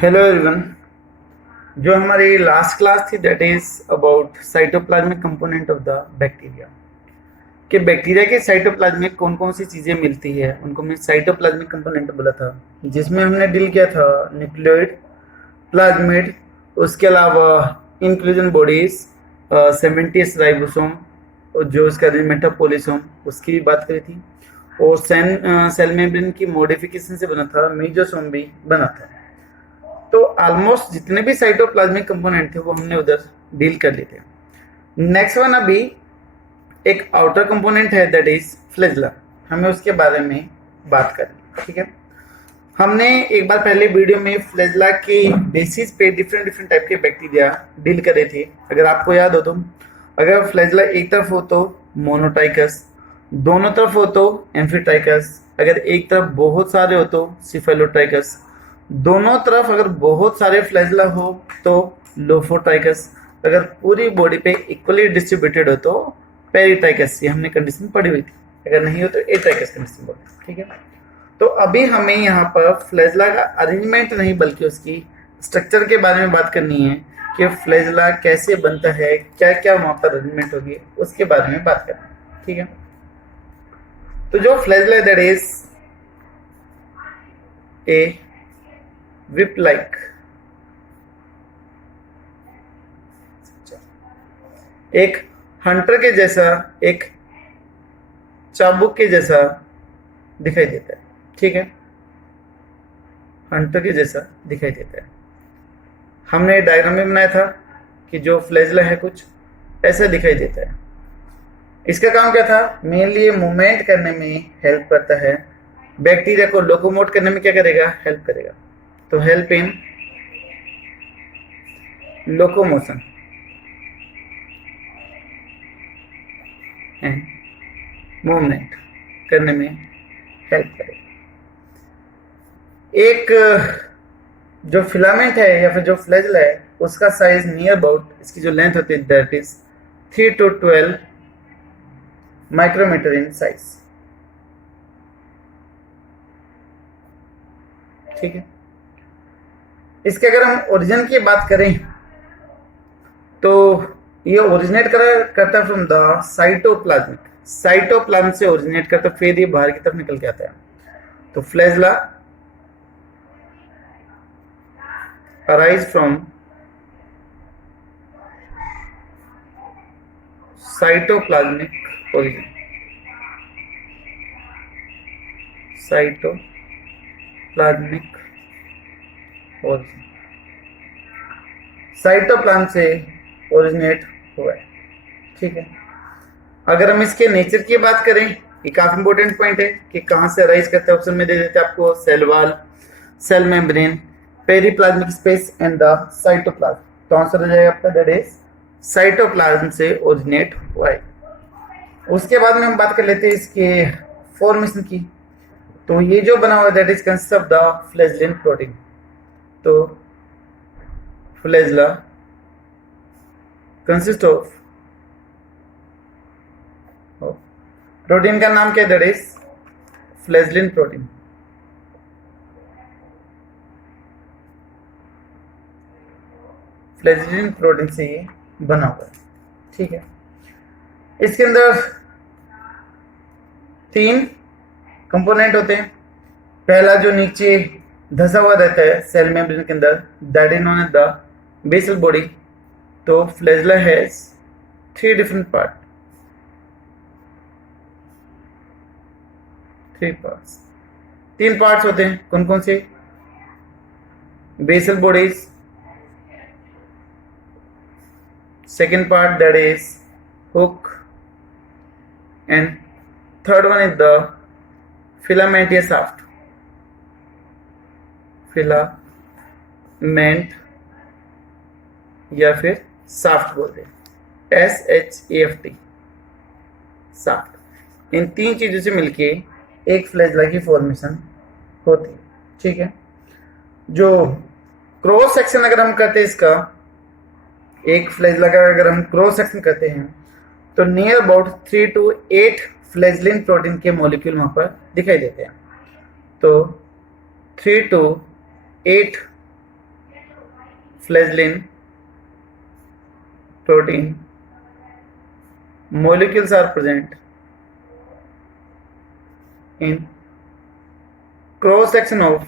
Hello everyone. जो हमारी last class थी that is about cytoplasmic component of the bacteria. कि बैक्टीरिया के साइटोप्लाज्म में कौन कौन सी चीज़ें मिलती है उनको हमने साइटोप्लाज्मिक कंपोनेंट बोला था, जिसमें हमने डील किया था न्यूक्लियोइड, प्लाज्मिड, उसके अलावा इंक्लूजन बॉडीज, सेमेंटियस राइबोसोम और जो उसका मेटापोलिसोम उसकी भी बात करी थी, और सेल मेम्ब्रेन की मॉडिफिकेशन से बना था मीजोसोम भी बना था। तो ऑलमोस्ट जितने भी साइटोप्लाज्मिक कंपोनेंट थे वो हमने उधर डील कर लिए थे। नेक्स्ट वन अभी एक आउटर कंपोनेंट है दैट इज फ्लैजेला, हमें उसके बारे में बात करनी। ठीक है, हमने एक बार पहले वीडियो में फ्लैजेला के बेसिस पे डिफरेंट डिफरेंट टाइप के बैक्टीरिया डील करे थे। अगर आपको याद हो तो अगर फ्लैजेला एक तरफ हो तो मोनोटाइकस, दोनों तरफ हो तो एम्फीटाइकस, अगर एक तरफ बहुत सारे हो तो सिफेलोटाइकस, दोनों तरफ अगर बहुत सारे फ्लैजेला हो तो लोफोटाइकस, अगर पूरी बॉडी पे इक्वली डिस्ट्रीब्यूटेड हो तो पेरिटाइकस। ये हमने कंडीशन पढ़ी हुई थी। अगर नहीं हो तो एटाइकस कंडीशन बोलते। ठीक है, तो अभी हमें यहाँ पर फ्लैजेला का अरेंजमेंट नहीं बल्कि उसकी स्ट्रक्चर के बारे में बात करनी है कि फ्लैजेला कैसे बनता है, क्या क्या वहाँ पर अरेंजमेंट होगी, उसके बारे में बात करनी है। ठीक है, तो जो flagella that is a whip like एक हंटर के जैसा, एक चाबुक के जैसा दिखाई देता है। ठीक है, हंटर के जैसा दिखाई देता है। हमने डायग्राम में बनाया था कि जो फ्लैजेला है कुछ ऐसा दिखाई देता है। इसका काम क्या था? मेनली ये मूवमेंट करने में हेल्प करता है, बैक्टीरिया को लोकोमोट करने में क्या करेगा? हेल्प करेगा। तो help in locomotion and movement करने में हेल्प करेगा। एक जो फिलामेंट है या फिर जो फ्लैजेला है उसका साइज नियर अबाउट, इसकी जो लेंथ होती है that is 3 to 12 micrometre in size. ठीक है, इसके अगर हम ओरिजिन की बात करें तो ये ओरिजिनेट करता फ्रॉम द साइटोप्लाज्मिक, साइटोप्लाज्म से ओरिजिनेट करता, फिर ये बाहर की तरफ निकल के आता है। तो flagella arise from cytoplasmic origin, cytoplasmic origin, cytoplasm से ओरिजिनेट हुआ है। ठीक है, अगर हम इसके नेचर की बात करें, ये काफी इंपॉर्टेंट पॉइंट है कि कहां से अराइज करता है। ऑप्शन में दे देते हैं आपको cell wall, cell membrane, periplasmic space and the cytoplasm. तो आंसर हो जाएगा आपका दैट इज साइटोप्लाज्म से ओरिजिनेट हुआ है। उसके बाद में हम बात कर लेते हैं इसके फॉर्मेशन की। तो ये जो बना हुआ है that is consist of the flagellin protein. तो फ्लैजेला कंसिस्ट ऑफ प्रोटीन का नाम क्या है? That is flagellin protein. Flagellin protein से ये बना हुआ है। ठीक है, इसके अंदर 3 कंपोनेंट होते हैं। पहला जो नीचे धसा हुआ रहता है सेल मेम्ब्रेन के अंदर that is known as the basal body. तो flagella has 3 different part, 3 parts, 3 parts होते हैं। कौन कौन से? Basal bodies, second part that is hook, and third one is the filamentous shaft, filament या फिर शाफ्ट बोलते हैं, SHAFT, शाफ्ट। इन 3 चीजों से मिलके एक फ्लैजेला की फॉर्मेशन होती है। ठीक है, जो क्रॉस सेक्शन अगर हम करते हैं इसका, एक फ्लैजेला का अगर हम क्रॉस सेक्शन करते हैं तो नियर अबाउट 3 to 8 फ्लैजेलिन प्रोटीन के मॉलिक्यूल वहां पर दिखाई देते हैं। तो 3 to 8 flagellin protein molecules are present in cross section of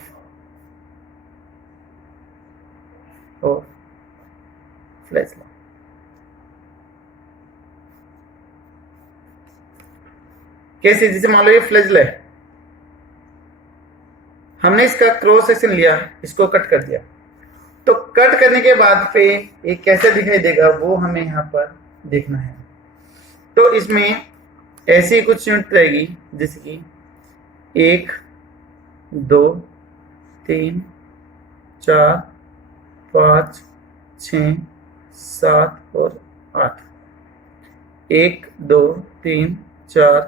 flagella. कैसे? जैसे मान लो ये फ्लैजेला है, हमने इसका क्रॉस सेक्शन लिया, इसको कट कर दिया, तो कट करने के बाद पे ये कैसे दिखाई देगा वो हमें यहाँ पर देखना है। तो इसमें ऐसी कुछ यूनिट रहेगी जैसे कि 1 2 3 4 5 6 7 और 8। 1 2 3 4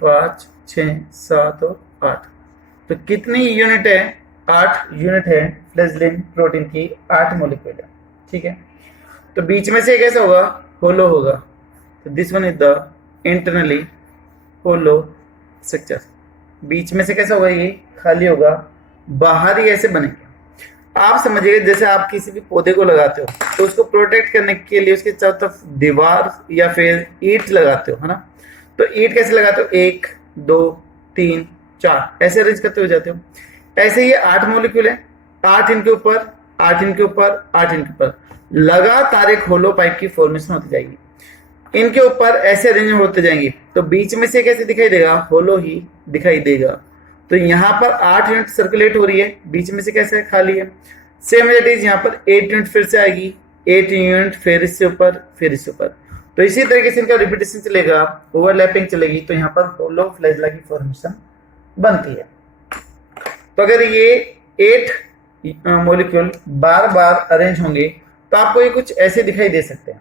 5 6 7 और 8। तो कितनी यूनिट है? 8 यूनिट है फ्लैजेलिन प्रोटीन की, 8 मोलिक्यूल है। ठीक है, तो बीच में से कैसा होगा? होलो होगा। तो this one is the internally hollow structure. बीच में से कैसा होगा? ये खाली होगा, बाहर ही ऐसे बनेंगे। आप समझिए जैसे आप किसी भी पौधे को लगाते हो तो उसको प्रोटेक्ट करने के लिए उसके चारों तरफ दीवार या फिर ईंट लगाते हो, है ना? तो ईंट कैसे लगाते हो? 1 2 3 4 ऐसे अरेंज करते हो जाते हो। ऐसे ही 8 मॉलिक्यूल है, 8 इनके ऊपर 8 इनके ऊपर 8 इनके ऊपर, लगातार एक होलो पाइप की फॉर्मेशन होती जाएगी। इनके ऊपर ऐसे अरेंज होते जाएंगे, तो बीच में से कैसे दिखाई देगा? होलो ही दिखाई देगा। तो यहाँ पर 8 यूनिट सर्कुलेट हो रही है, बीच में से कैसे खाली है। सेम इट इज यहाँ पर 8 यूनिट फिर से आएगी, 8 यूनिट फिर इससे ऊपर फिर इससे ऊपर। तो इसी तरीके से इनका रिपीटेशन चलेगा, ओवरलैपिंग चलेगी, तो यहाँ पर होलो फ्लैजेला की फॉर्मेशन बनती है। तो अगर ये 8 मॉलिक्यूल बार बार अरेंज होंगे तो आपको ये कुछ ऐसे दिखाई दे सकते हैं।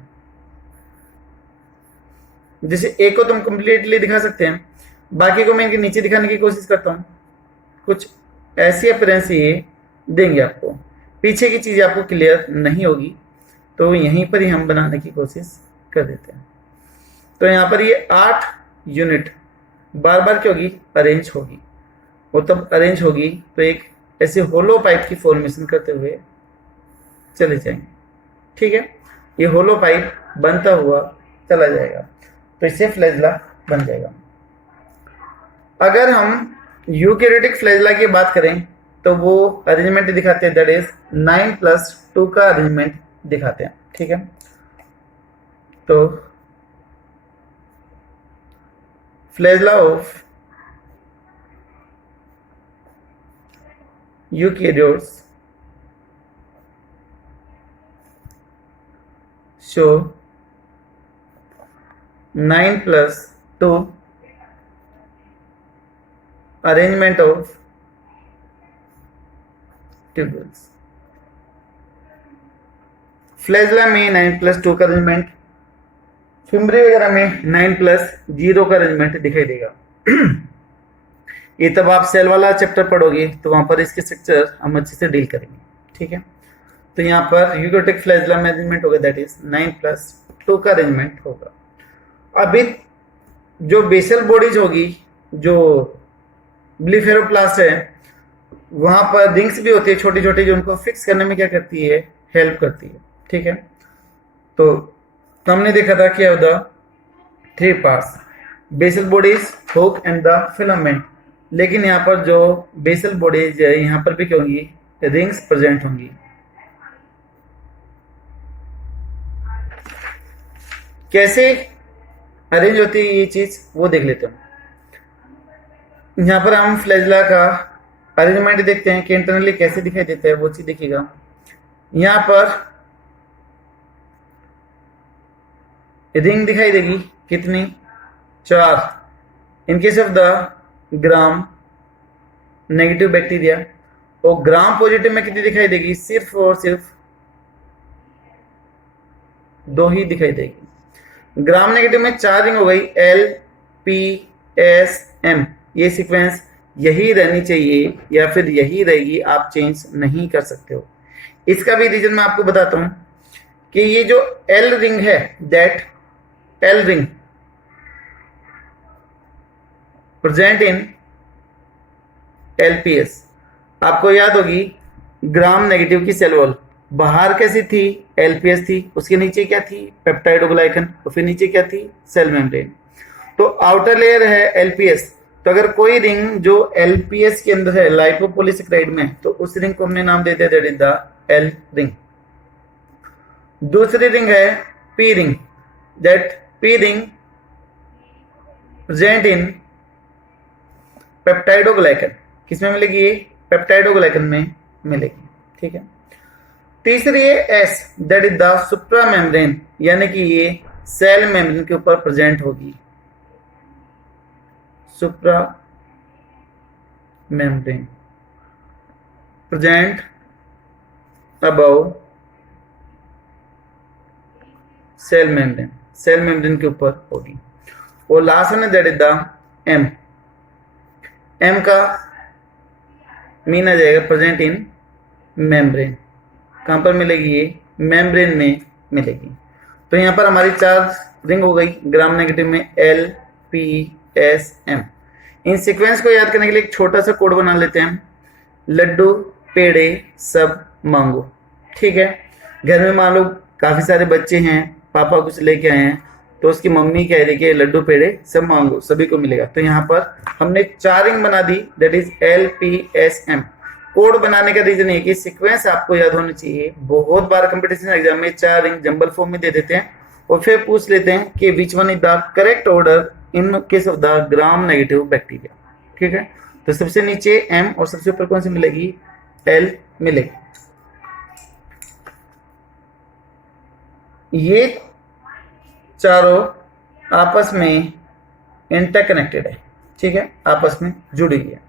जैसे एक को तुम कंप्लीटली दिखा सकते हैं, बाकी को मैं इनके नीचे दिखाने की कोशिश करता हूँ। कुछ ऐसी अपीयरेंस ये देंगे आपको, पीछे की चीज आपको क्लियर नहीं होगी, तो यहीं पर ही हम बनाने की कोशिश कर देते हैं। तो यहाँ पर ये 8 यूनिट बार बार क्या होगी? अरेंज होगी, और तब अरेंज होगी तो एक ऐसे होलो पाइप की फॉर्मेशन करते हुए चले जाएंगे। ठीक है, ये होलो पाइप बनता हुआ चला जाएगा, तो इससे फ्लैजेला बन जाएगा। अगर हम यूकैरियोटिक फ्लैजेला की बात करें तो वो अरेंजमेंट दिखाते हैं, दैट इज 9+2 का अरेंजमेंट दिखाते हैं। ठीक है, तो flagella of eukaryotes show 9+2 arrangement of tubules। Flagella में 9+2 का अरेंजमेंट, फिम्ब्री वगैरह में 9+0 का अरेंजमेंट दिखाई देगा। ये तब आप सेल वाला चैप्टर पढ़ोगे तो वहां पर इसके स्ट्रक्चर हम अच्छे से डील करेंगे। ठीक है, तो यहाँ पर यूकैरियोटिक फ्लैजेला में अरेंजमेंट होगा, दैट इज 9+2 का अरेंजमेंट होगा। अभी जो बेसल बॉडीज होगी, जो ब्लीफेरोप्लास्ट है, वहां पर रिंग्स भी होती है छोटी छोटी, जो उनको फिक्स करने में क्या करती है? हेल्प करती है। ठीक है, तो हमने देखा था क्या होता? 3 parts, basal bodies, hook and the filament. लेकिन यहाँ पर जो बेसल बॉडीज है, यहाँ पर भी क्या होंगी? रिंग्स प्रेजेंट होंगी। कैसे अरेंज होती है ये चीज वो देख लेते हैं। यहाँ पर हम फ्लैजेला का अरेंजमेंट देखते हैं कि इंटरनली कैसे दिखाई देता है, वो चीज देखिएगा। यहाँ पर रिंग दिखाई देगी, कितनी? 4। In case of the gram negative bacteria, और ग्राम पॉजिटिव में कितनी दिखाई देगी? सिर्फ और सिर्फ 2 ही दिखाई देगी। ग्राम नेगेटिव में 4 रिंग हो गई, L P S M। ये सीक्वेंस यही रहनी चाहिए या फिर यही रहेगी, आप चेंज नहीं कर सकते हो। इसका भी रीजन मैं आपको बताता हूं कि ये जो L रिंग है, that L ring present in LPS। आपको याद होगी ग्राम नेगेटिव की सेल वॉल, बाहर कैसी थी, एलपीएस थी, उसके नीचे क्या थी, पेप्टाइडोग्लाइकन, और फिर नीचे क्या थी, सेल मेम्ब्रेन। तो आउटर लेयर है एलपीएस। तो अगर कोई रिंग जो एलपीएस के अंदर है लाइपोपॉलीसेकेराइड में, तो उस रिंग को हमने नाम देते हैं that is the L ring. दूसरी रिंग है P ring, that P ring present in peptidoglycan. किसमें मिलेगी ये, पेप्टाइडोग्लाइकन में मिलेगी। ठीक है। तीसरी है S, that is the supra membrane, यानी कि ये सेल मेम्ब्रेन के ऊपर प्रेजेंट होगी। Supra membrane present above cell membrane, cell membrane के ऊपर होगी। और लास्ट है that is the M. M का मीन आ जाएगा प्रेजेंट इन मेम्ब्रेन। कहां पर मिलेगी ये, मेम्ब्रेन में मिलेगी। तो यहां पर हमारी 4 रिंग हो गई ग्राम नेगेटिव में, एल पी एस एम। इन सीक्वेंस को याद करने के लिए एक छोटा सा कोड बना लेते हैं, लड्डू पेड़े सब मांगो। ठीक है। घर में मान लो काफी सारे बच्चे हैं, पापा कुछ लेके आए हैं, तो उसकी मम्मी कह रही कि लड्डू पेड़े सब मांगो, सभी को मिलेगा। तो यहाँ पर हमने 4 रिंग बना दी, that is L P S M. Code बनाने का रीजन है कि सीक्वेंस आपको याद होना चाहिए। बहुत बार कंपटीशन एग्जाम में 4 रिंग जंबल फॉर्म में दे देते हैं और फिर पूछ लेते हैं कि which one is the correct order in case of the gram negative bacteria. ठीक है। तो सबसे नीचे एम और सबसे ऊपर कौन सी मिलेगी, एल मिलेगी। ये चारों आपस में इंटरकनेक्टेड है। ठीक है, आपस में जुड़ी हुई है।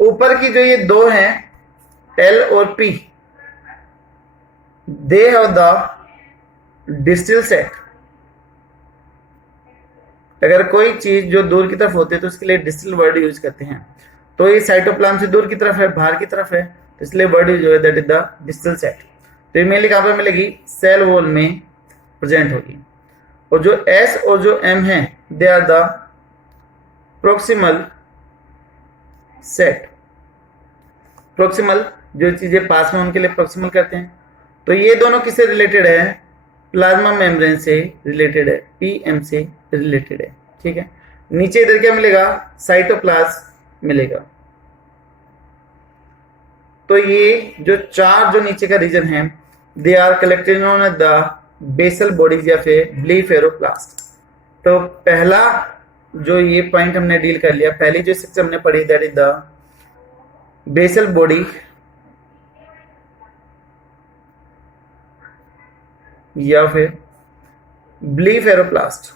ऊपर की जो ये 2 हैं एल और P, they have the distal set. अगर कोई चीज जो दूर की तरफ होती है तो उसके लिए डिस्टल वर्ड यूज करते हैं। तो ये साइटोप्लाज्म से दूर की तरफ है, बाहर की तरफ है, तो इसलिए वर्ड यूज होगा that is the distal set. तो ये मेनली कहां पर मिलेगी, सेल वॉल में प्रेजेंट होगी। और जो एस और जो एम है they are the proximal set. Proximal जो चीजें पास में उनके लिए प्रोक्सिमल करते हैं। तो ये दोनों किससे रिलेटेड है, प्लाज्मा मेम्ब्रेन से रिलेटेड है, पीएम से रिलेटेड है। ठीक है। नीचे इधर क्या मिलेगा, साइटोप्लाज्म मिलेगा। तो ये जो 4 जो नीचे का रीजन है they are collected on the basal bodies या फिर ब्लीफेरोप्लास्ट। तो पहला जो ये पॉइंट हमने डील कर लिया, पहली जो स्ट्रक्चर हमने पढ़ी that is the basal body या फिर ब्लीफेरोप्लास्ट।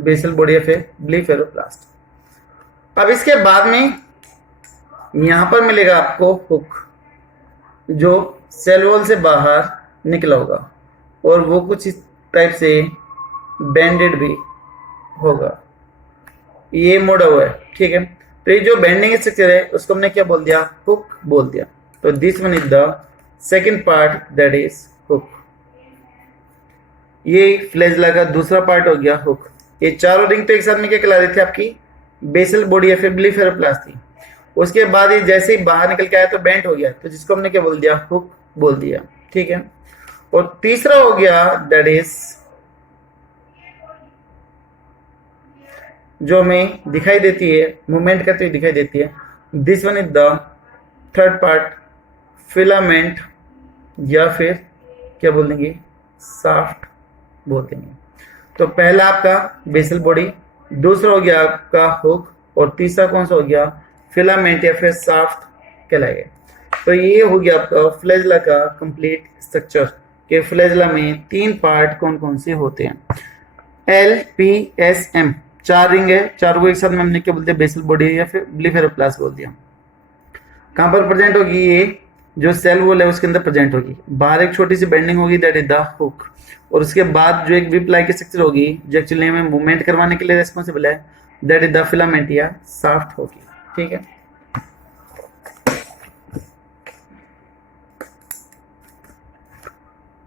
बेसल बॉडी या फिर ब्लीफेरोप्लास्ट। अब इसके बाद में यहां पर मिलेगा आपको हुक, जो सेल वॉल से बाहर निकला होगा और वो कुछ इस टाइप से बैंडेड भी होगा, ये मोड़ा हुआ है। ठीक है। तो ये जो बेंडिंग स्ट्रक्चर है उसको हमने क्या बोल दिया, हुक बोल दिया। तो this one is the second part that is hook. ये फ्लैजेला का दूसरा पार्ट हो गया हुक। ये चारों रिंग तो एक साथ में क्या कहला रही थी, आपकी बेसल बॉडी या फिर ब्लीफेरोप्लास्ट थी। उसके बाद ये जैसे ही बाहर निकल के आया तो बेंट हो गया, तो जिसको हमने क्या बोल दिया, हुक बोल दिया। ठीक है। और तीसरा हो गया दैट इज जो हमें दिखाई देती है, मूवमेंट करते हुए दिखाई देती है, this one is the third part, filament या फिर क्या बोल देंगे, साफ्ट बोल देंगे। तो पहला आपका बेसल बॉडी, दूसरा हो गया आपका हुक, और तीसरा कौन सा हो गया, फिलामेंट या फिर साफ्ट कहलाएगा। तो ये हो गया आपका फ्लैजेला का कंप्लीट स्ट्रक्चर के फ्लैजेला में 3 पार्ट कौन कौन से होते हैं, L P S M. 4 ring है, चारों को एक साथ में हमने क्या बोलते हैं, बेसल बॉडी या फिर ब्लीफेरोप्लास्ट बोल दिया। कहां पर प्रेजेंट होगी, ये जो सेल वॉल है उसके अंदर प्रेजेंट होगी। बाहर एक छोटी सी बेंडिंग होगी दैट इज द हुक, और उसके बाद जो एक वी प्लाई की स्ट्रक्चर होगी जो एक्चुअली में मूवमेंट करवाने के लिए रेस्पॉन्सिबल है दैट इज द फिलामेंट या साफ्ट होगी। ठीक है।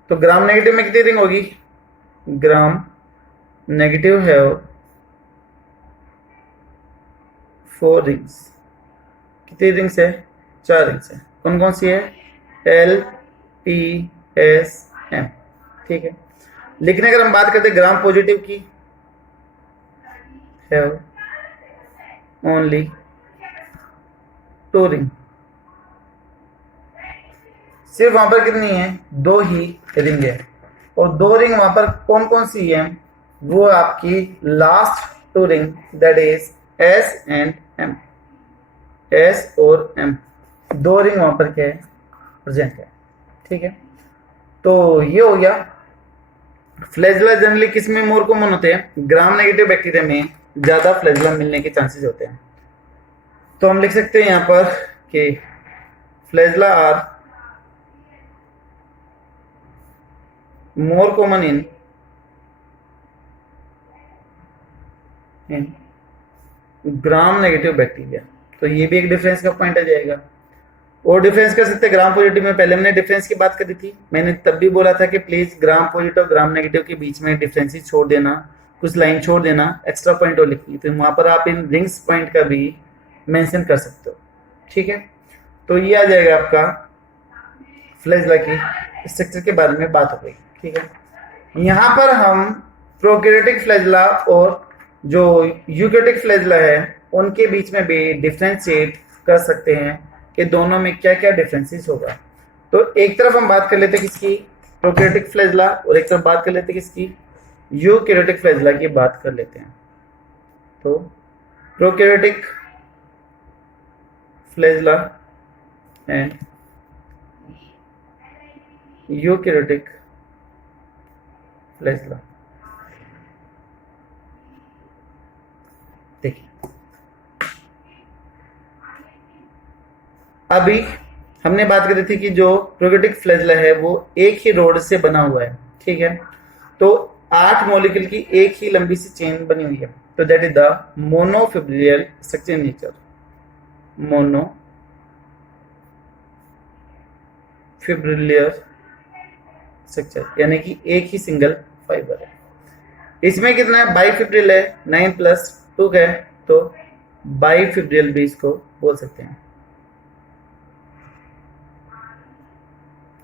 तो ग्राम नेगेटिव में कितनी रिंग होगी, ग्राम नेगेटिव है 4 रिंग्स। कितनी रिंग्स है? 4 रिंग्स है। कौन कौन सी है? L P S M। ठीक है। लिखने अगर हम बात करते ग्राम पॉजिटिव की, हैव ओनली 2 रिंग। सिर्फ वहां पर कितनी है? 2 ही रिंग है। और 2 रिंग वहां पर कौन कौन सी है? वो आपकी last 2 ring, that is S and M। S और M 2 रिंग वहां पर क्या है? प्रेजेंट है। ठीक है। तो ये हो गया। फ्लैजेला जनरली किस में मोर कॉमन होते हैं? ग्राम नेगेटिव बैक्टीरिया में ज्यादा फ्लैजेला मिलने के चांसेस होते हैं। तो हम लिख सकते हैं यहां पर कि flagella are more common in gram negative bacteria. तो ये भी एक डिफरेंस का पॉइंट आ जाएगा। और डिफरेंस कर सकते हैं ग्राम पॉजिटिव में। पहले हमने डिफरेंस की बात करी थी, मैंने तब भी बोला था कि प्लीज ग्राम पॉजिटिव और ग्राम नेगेटिव के बीच में डिफरेंसेस छोड़ देना, कुछ लाइन छोड़ देना, एक्स्ट्रा पॉइंट और लिखनी। तो वहां पर आप इन रिंग्स पॉइंट का भी मेंशन कर सकते हो। ठीक है। तो ये आ जाएगा आपका फ्लैजेला की स्ट्रक्चर के बारे में बात हो गई। ठीक है। यहाँ पर हम प्रोकैरियोटिक फ्लैजेला और जो यूकैरियोटिक फ्लैजेला है उनके बीच में भी डिफरेंशिएट कर सकते हैं कि दोनों में क्या क्या डिफरेंसेस होगा। तो एक तरफ हम बात कर लेते हैं किसकी? प्रोकैरियोटिक फ्लैजेला, और एक तरफ बात कर लेते हैं किसकी? यूकैरियोटिक फ्लैजेला की बात कर लेते हैं। तो prokaryotic flagella and eukaryotic flagella. देखिए अभी हमने बात करी थी कि जो प्रोकैरियोटिक फ्लैजेला है वो एक ही रोड से बना हुआ है। ठीक है। तो 8 मॉलिक्यूल की एक ही लंबी सी चेन बनी हुई है। तो that is the monofibrial structure nature. Monofibrillar structure यानी कि एक ही सिंगल फाइबर है। इसमें कितना है? बाइफिब्रिल है, 9 + 2 है, तो बाइफिब्रिल भी इसको बोल सकते हैं।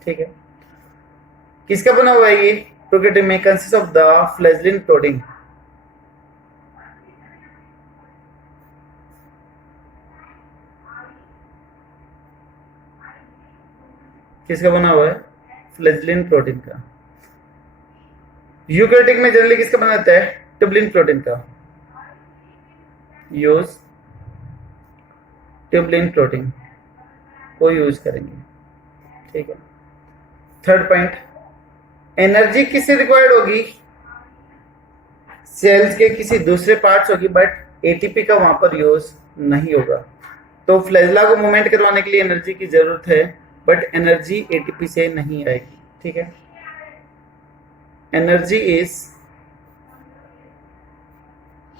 ठीक है। किसका बना हुआ है ये? प्रोकैरियोटिक में consist of the flagellin protein. किसका बना हुआ है? फ्लैजेलिन प्रोटीन का। यूकैरियोटिक में जनरली किसका बना रहता है? ट्यूबुलिन प्रोटीन का। यूज ट्यूबुलिन प्रोटीन को यूज करेंगे। ठीक है। थर्ड पॉइंट, एनर्जी किससे रिक्वायर्ड होगी? सेल्स के किसी दूसरे पार्ट्स होगी, बट एटीपी का वहां पर यूज नहीं होगा। तो फ्लैजेला को मूवमेंट करवाने के लिए एनर्जी की जरूरत है, बट एनर्जी एटीपी से नहीं आएगी। ठीक है। Energy is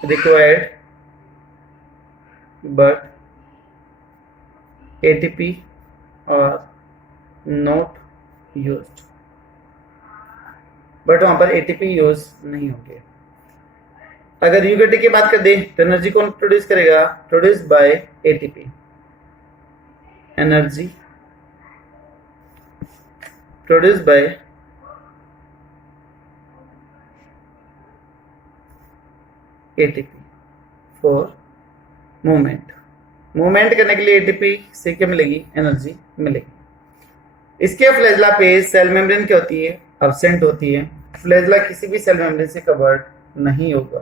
required but ATP are not used. But वहां पर एटीपी यूज नहीं होंगे। अगर यूकैरियोटिक की बात कर दें तो एनर्जी कौन प्रोड्यूस करेगा? Produce by ATP. Energy produce by ATP for movement. Movement करने के लिए एटीपी से क्या मिलेगी? एनर्जी मिलेगी। इसके फ्लैजेला पे सेल मेम्ब्रेन क्या होती है? एब्सेंट होती है। फ्लैजेला किसी भी सेल मेम्ब्रेन से कवर्ड नहीं होगा।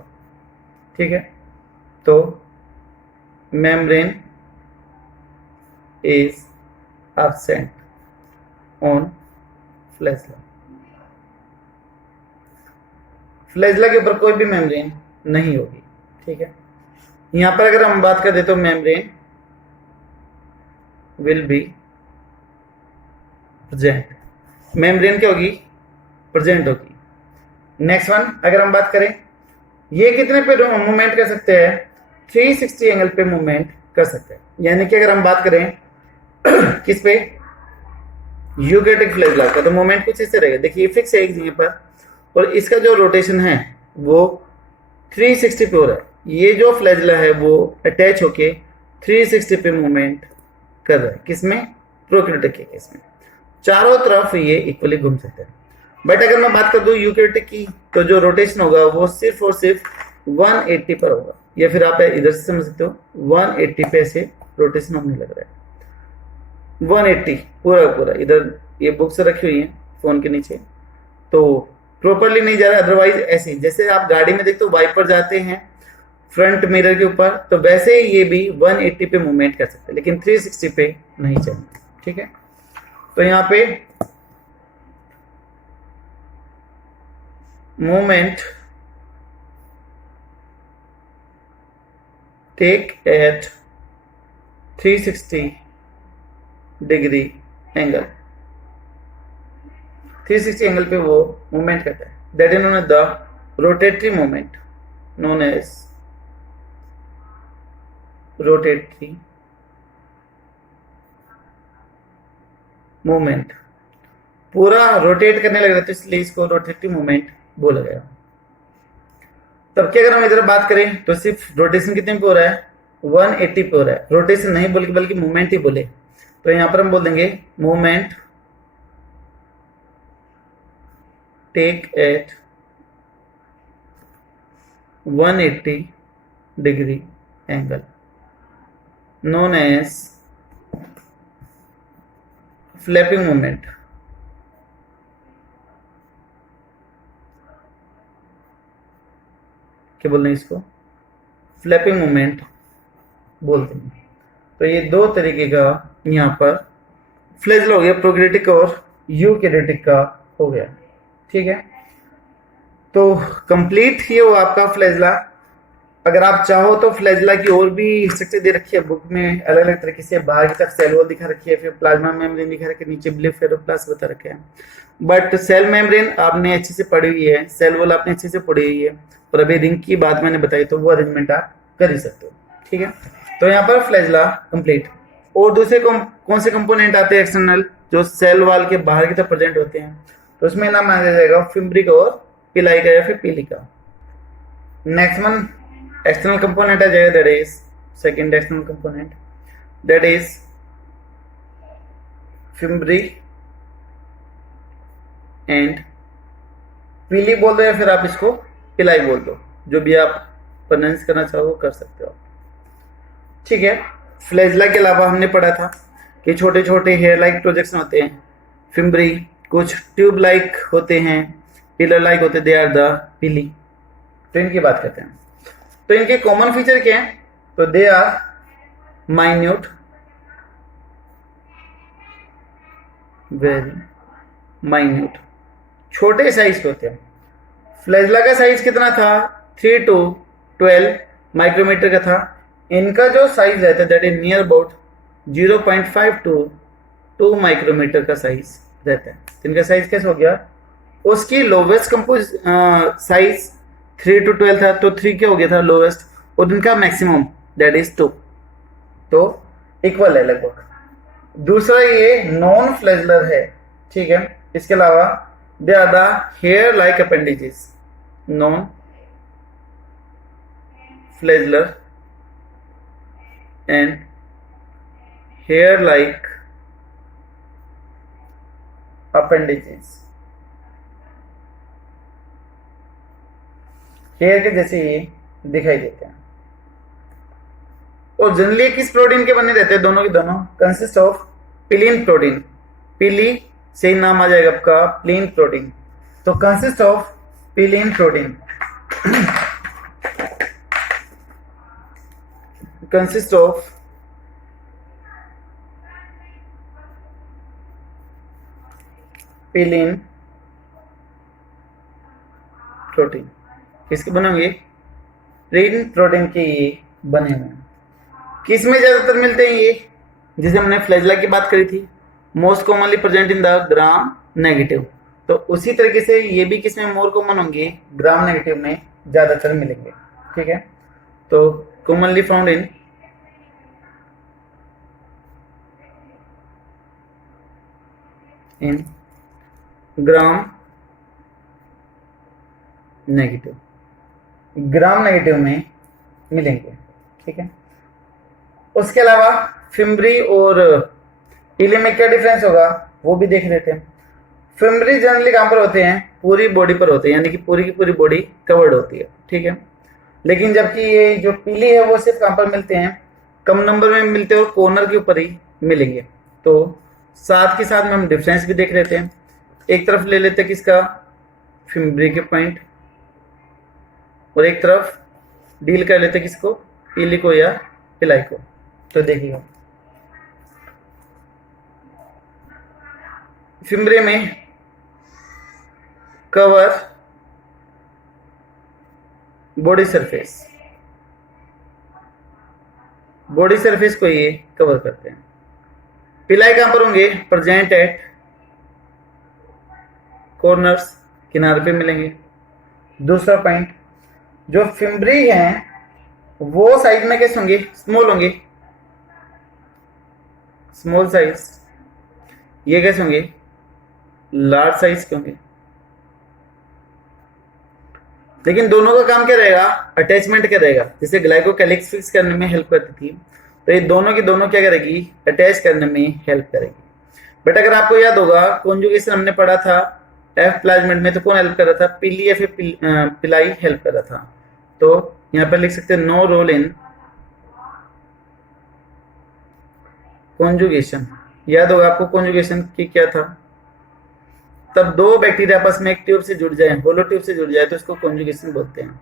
ठीक है। तो membrane is absent on flagella. Flagella के ऊपर कोई भी मेम्ब्रेन नहीं होगी। ठीक है। यहां पर अगर हम बात करें तो membrane will be present. Membrane क्या होगी? प्रेजेंट होगी। नेक्स्ट वन अगर हम बात करें, ये कितने पे मूवमेंट कर सकते हैं? 360 एंगल पे मूवमेंट कर सकते हैं। यानी कि अगर हम बात करें किस पे? यूकैरियोटिक फ्लैजेला का, तो मूवमेंट कुछ इससे रहेगा। देखिए फिक्स है एक जगह पर, और इसका जो रोटेशन है वो 360 पे हो रहा है। ये जो फ्लैजेला है वो अटैच होके 360 पे मूवमेंट कर रहा है, किसमें, प्रोकैरियोटिक के केस में चारों तरफ ये इक्वली घूम सकते हैं। बट अगर मैं बात कर दूं यूकैरियोटिक की, तो जो रोटेशन होगा वो सिर्फ और सिर्फ 180 पर होगा, या फिर आप इधर से समझ सकते हो 180 पे ऐसे रोटेशन होने लग रहा है, 180 पूरा पूरा। इधर ये बुक्स रखी हुई है फोन के नीचे, तो प्रॉपरली नहीं जा रहा, अदरवाइज ऐसे जैसे आप गाड़ी में देखते हो वाइपर जाते हैं फ्रंट मिरर के ऊपर, तो वैसे ही ये भी 180 पे मूवमेंट कर सकते हैं, लेकिन 360 पे नहीं चलना। ठीक है, तो यहाँ पे movement take at 360 degree angle, 360 angle पे वो मूवमेंट करता है, that is known as the rotatory movement, known as rotatory movement. पूरा रोटेट करने लग रहा है तो इसलिए इसको रोटेटरी मूवमेंट बोला गया। तब क्या अगर हम इधर बात करें तो सिर्फ रोटेशन कितने पे हो रहा है, 180 पे हो रहा है, रोटेशन नहीं बोल के बल्कि मूवमेंट ही बोले, तो यहां पर हम बोल देंगे movement take at 180 degree angle, known as flapping movement। क्या बोलते हैं इसको, फ्लैपिंग मूवमेंट बोलते हैं। तो ये दो तरीके का यहाँ पर फ्लैजला हो गया, प्रोकैरियोटिक और यूकैरियोटिक का हो गया। ठीक है, तो कंप्लीट ये वो आपका फ्लैजला। अगर आप चाहो तो फ्लैजला की और भी स्ट्रक्चर दे रखी है बुक में, अलग अलग तरीके से, बाहर की तरफ सेल वॉल दिखा रखी है, फिर प्लाज्मा मेम्ब्रेन दिखा रखी है, नीचे ब्लेफेरोप्लास्ट बता रखे हैं। बट सेल मेम्ब्रेन आपने अच्छे से पढ़ी हुई है, सेल वॉल आपने अच्छे से पढ़ी हुई है, और अभी रिंग की बात मैंने बताई तो वो अरेंजमेंट आप कर ही सकते हो। ठीक है, तो यहाँ पर फ्लैजला कंप्लीट। और दूसरे कौन से कंपोनेंट आते हैं एक्सटर्नल, जो सेल वॉल के बाहर की तरफ प्रेजेंट होते हैं, तो उसमें नाम आ जाएगा फिम्ब्रिक और पिलाई का या फिर पीली का। नेक्स्ट वन external component आ जाएगा, that is second external component, that is fimbri and पीली बोल दो या फिर आप इसको पिलाई बोल दो, जो भी आप प्रोनाउंस करना चाहो वो कर सकते हो। ठीक है, फ्लैजला के अलावा हमने पढ़ा था कि छोटे छोटे हेयर लाइक प्रोजेक्शन होते हैं, फिम्ब्री कुछ ट्यूब लाइक होते हैं, पिलर लाइक होते हैं, दे आर द पिली। तो इनकी बात करते हैं, तो इनके कॉमन फीचर क्या है, तो they are minute, very minute, छोटे साइज के होते हैं। फ्लैजला का साइज कितना था, 3 to 12 माइक्रोमीटर का था। इनका जो साइज रहता है that is near about 0.5 to 2 micrometre का साइज रहता है। इनका साइज कैसे हो गया, उसकी लोवेस्ट कंपोज साइज 3 to 12 था, तो 3 क्या हो गया था लोवेस्ट, और इनका मैक्सिमम दैट इज 2, तो इक्वल है लगभग। दूसरा ये नॉन फ्लैजलर है। ठीक है, इसके अलावा they are the hair like appendages, non flagellar and hair like appendages, hair के जैसे ये दिखाई देते हैं। और जनरली किस प्रोटीन के बने रहते हैं, दोनों के दोनों कंसिस्ट ऑफ पिलिन प्रोटीन, पिली से ही नाम आ जाएगा आपका प्लिन प्रोटीन, तो consist of pilin protein, consist of pilin protein. किसके बने होंगे, प्लिन प्रोटीन के ये बने हुए हैं। किस में ज्यादातर मिलते हैं ये, जिसे हमने फ्लैजला की बात करी थी, most commonly present in the gram negative, तो उसी तरीके से ये भी किस में मोर कॉमन होंगे, ग्राम नेगेटिव में ज्यादातर मिलेंगे। ठीक है, तो commonly found in gram negative, gram negative में मिलेंगे। ठीक है, उसके अलावा फिम्बरी और पीली में क्या डिफरेंस होगा वो भी देख लेते हैं। फिम्बरी जनरली कहाँ पर होते हैं, पूरी बॉडी पर होते हैं, यानी कि पूरी की पूरी बॉडी कवर्ड होती है, ठीक है। लेकिन जबकि ये जो पीली है वो सिर्फ कहाँ पर मिलते हैं, कम नंबर में मिलते हैं और कॉर्नर के ऊपर ही मिलेंगे। तो साथ के साथ में हम डिफरेंस भी देख लेते हैं। एक तरफ ले लेते हैं किसका, फिम्बरी के पॉइंट, और एक तरफ डील कर लेते हैं किसको, पीली को या पिलाई को। तो देखिएगा फिम्बरी में cover body surface, body surface को ये कवर करते हैं। पिलाई कहां पर होंगे, प्रेजेंट एट कॉर्नर्स, किनारे पे मिलेंगे। दूसरा पॉइंट, जो फिम्बरी हैं वो साइज में कैसे होंगे, स्मॉल होंगे, स्मॉल साइज। ये कैसे होंगे, लार्ज साइज के होंगे। लेकिन दोनों का काम क्या रहेगा, अटैचमेंट क्या रहेगा। जैसे ग्लाइकोकैलिक्स फिक्स करने में हेल्प करती थी, तो ये दोनों की दोनों क्या करेगी, अटैच करने में हेल्प करेगी। बट अगर आपको याद होगा कॉन्जुगेशन हमने पढ़ा था एफ प्लाज्मेट में, तो कौन हेल्प कर रहा था, पीली या फिर पिलाई हेल्प कर रहा था। तो यहां पर लिख सकते हैं नो रोल इन कॉन्जुगेशन। याद होगा आपको कॉन्जुगेशन की क्या था, तब दो बैक्टीरिया आपस में एक ट्यूब से जुड़ जाए, होलो ट्यूब से जुड़ जाए, तो इसको कॉन्जुगेशन बोलते हैं।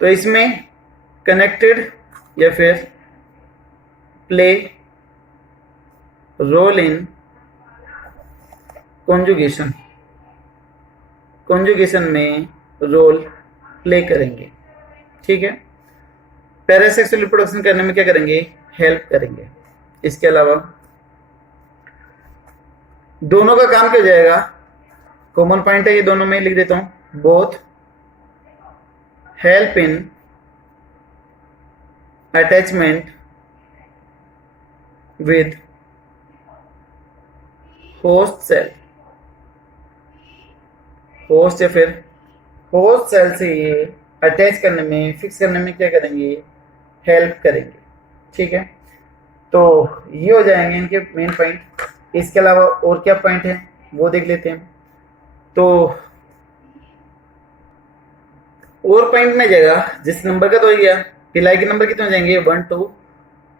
तो इसमें कनेक्टेड या फिर play role in conjugation, conjugation में रोल प्ले करेंगे, ठीक है। पैरासेक्सुअल रिप्रोडक्शन करने में क्या करेंगे, हेल्प करेंगे। इसके अलावा दोनों का काम क्या हो जाएगा, कॉमन पॉइंट है ये दोनों में, लिख देता हूं, both help in attachment with host cell, host या फिर होस्ट सेल से ये अटैच करने में, फिक्स करने में क्या करेंगे, हेल्प करेंगे, ठीक है। तो ये हो जाएंगे इनके मेन पॉइंट। इसके अलावा और क्या पॉइंट है वो देख लेते हैं। तो और पॉइंट में जाएगा, जिस नंबर का तो हो गया, पिलाई के नंबर कितने हो जाएंगे, 1 2,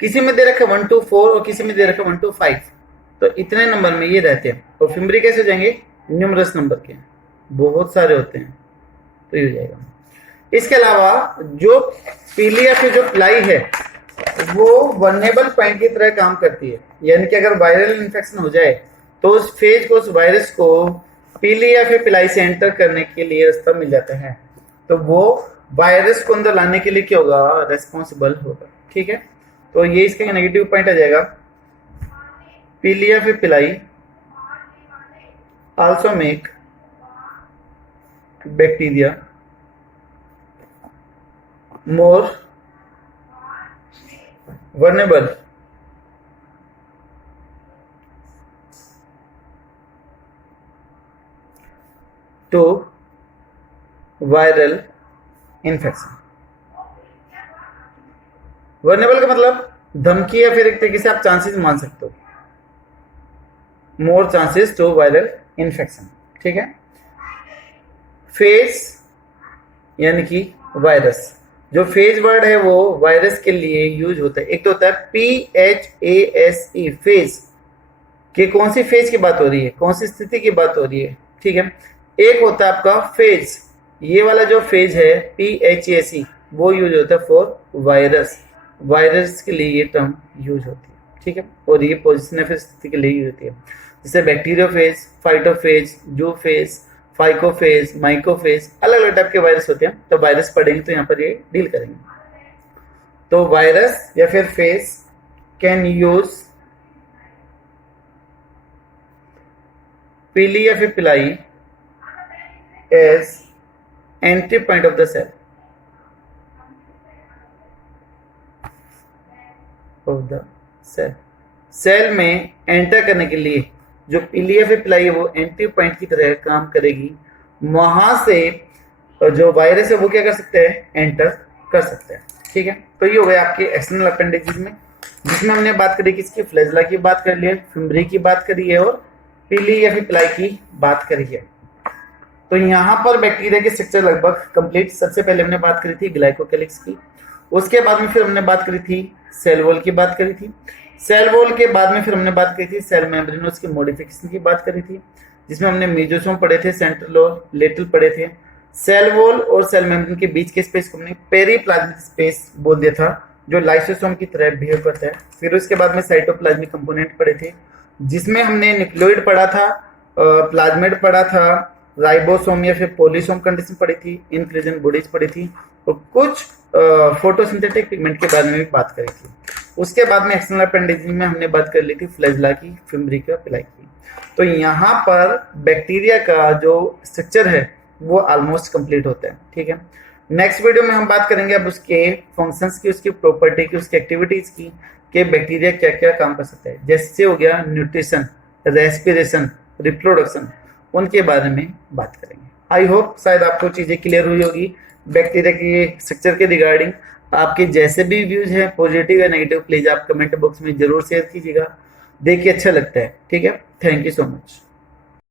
किसी में दे रखा 1 2 4 और किसी में दे रखा 1 2 5, तो इतने नंबर में ये रहते हैं। और फिम्बरी कैसे हो जाएंगे, न्यूमरस नंबर के, बहुत सारे होते हैं, तो ये हो जाएगा। इसके अलावा जो पीली या फिर जो पिलाई है वो वल्नरेबल पॉइंट की तरह काम करती है, यानी कि अगर वायरल इन्फेक्शन हो जाए तो उस फेज को, उस वायरस को पीली या फिर पिलाई से एंटर करने के लिए रास्ता मिल जाता है, तो वो वायरस को अंदर लाने के लिए क्या होगा, रेस्पॉन्सिबल होगा, ठीक है। तो ये इसका नेगेटिव पॉइंट आ जाएगा, पीली या फिर पिलाई also make bacteria more vulnerable to viral infection। vulnerable का मतलब धमकी या फिर एक तरीके से आप चांसेस मान सकते हो, more chances to viral infection, ठीक है। फेज यानी कि वायरस, जो फेज वर्ड है वो वायरस के लिए यूज होता है। एक तो होता है PHASE, फेज, कि कौन सी फेज की बात हो रही है, कौन सी स्थिति की बात हो रही है, ठीक है। एक होता है आपका फेज, ये वाला जो फेज है PHASE, वो यूज होता है फॉर वायरस, वायरस के लिए ये टर्म यूज होती है, ठीक है। और ये पोजिशन या फिर स्थिति के लिए यूज होती है, जैसे बैक्टीरियोफेज, फाइटोफेज, जूफेज, फाइकोफेज, माइकोफेज, अलग अलग टाइप के वायरस होते हैं। तो वायरस पढ़ेंगे तो यहाँ पर ये डील करेंगे। तो वायरस या फिर फेज कैन यूज पीली या फिर पिलाई as entry point of the cell, cell में एंटर करने के लिए जो पीली या फिर पिलाई है वो एंट्री पॉइंट की तरह काम करेगी। वहां से जो वायरस है वो क्या कर सकते हैं, एंटर कर सकते हैं, ठीक है। तो ये हो गया आपके एक्सटर्नल अपेंडिक्स में। जिसमें हमने बात करी किसकी, फ्लैजेला की बात कर ली है, फिम्बरी की बात करी है और पीली या फिर पिलाई की बात करी है। तो यहाँ पर बैक्टीरिया के स्ट्रक्चर लगभग कंप्लीट। सबसे पहले हमने बात करी थी ग्लाइकोकैलिक्स की, उसके बाद में फिर हमने बात करी थी सेल वॉल की बात करी थी, सेल वॉल के बाद में फिर हमने बात करी थी सेल मेम्ब्रेनोस की मॉडिफिकेशन की बात करी थी, जिसमें हमने मेजोसोम पढ़े थे, सेंट्रल और लेटरल पढ़े थे। सेल वॉल और सेल मेम्ब्रेन के बीच के स्पेस को हमने पेरीप्लाज्मिक स्पेस बोल दिया था, जो लाइसोसोम की तरह बिहेव करता है। फिर उसके बाद में साइटोप्लाज्मिक कंपोनेंट पढ़े थे, जिसमें हमने न्यूक्लियोइड पढ़ा था, प्लाज्मिड पढ़ा था, राइबोसोम या फिर पॉलीसोम कंडीशन पढ़ी थी, इनक्लूजन बॉडीज पढ़ी थी और कुछ फोटोसिंथेटिक पिगमेंट के बारे में भी बात करी थी। उसके बाद में एक्सटर्नल अपेंडेज में हमने बात कर ली थी फ्लैजेला की, फिम्बरी की और पिलाई की। तो यहाँ पर बैक्टीरिया का जो स्ट्रक्चर है वो ऑलमोस्ट कंप्लीट होता है। ठीक है, नेक्स्ट वीडियो में हम बात करेंगे अब उसके फंक्शंस की, उसकी प्रॉपर्टी की, उसकी एक्टिविटीज की, कि बैक्टीरिया क्या क्या काम कर सकता है। जैसे हो गया न्यूट्रिशन, रेस्पिरेशन, रिप्रोडक्शन, उनके बारे में बात करेंगे। आई होप शायद आपको चीज़ें क्लियर हुई होगी बैक्टीरिया के स्ट्रक्चर के रिगार्डिंग। आपके जैसे भी व्यूज हैं पॉजिटिव या नेगेटिव, प्लीज आप कमेंट बॉक्स में जरूर शेयर कीजिएगा, देखिए अच्छा लगता है। ठीक है, थैंक यू सो मच।